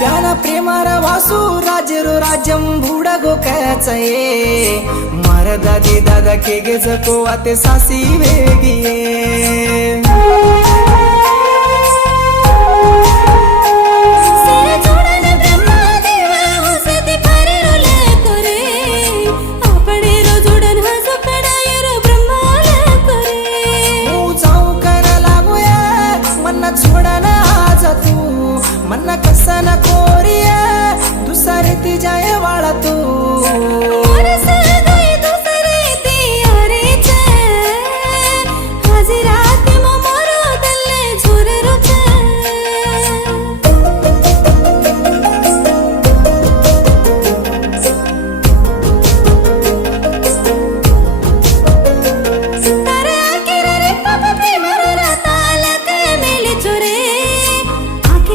प्याना प्रेमार वासू राजेरो राज्यम भूडगो कैचये मार दादी दादा के गे जको आते सासी वेगिये मन्ना कसा ना कोरिया दुसरी ती जाय वाळा तू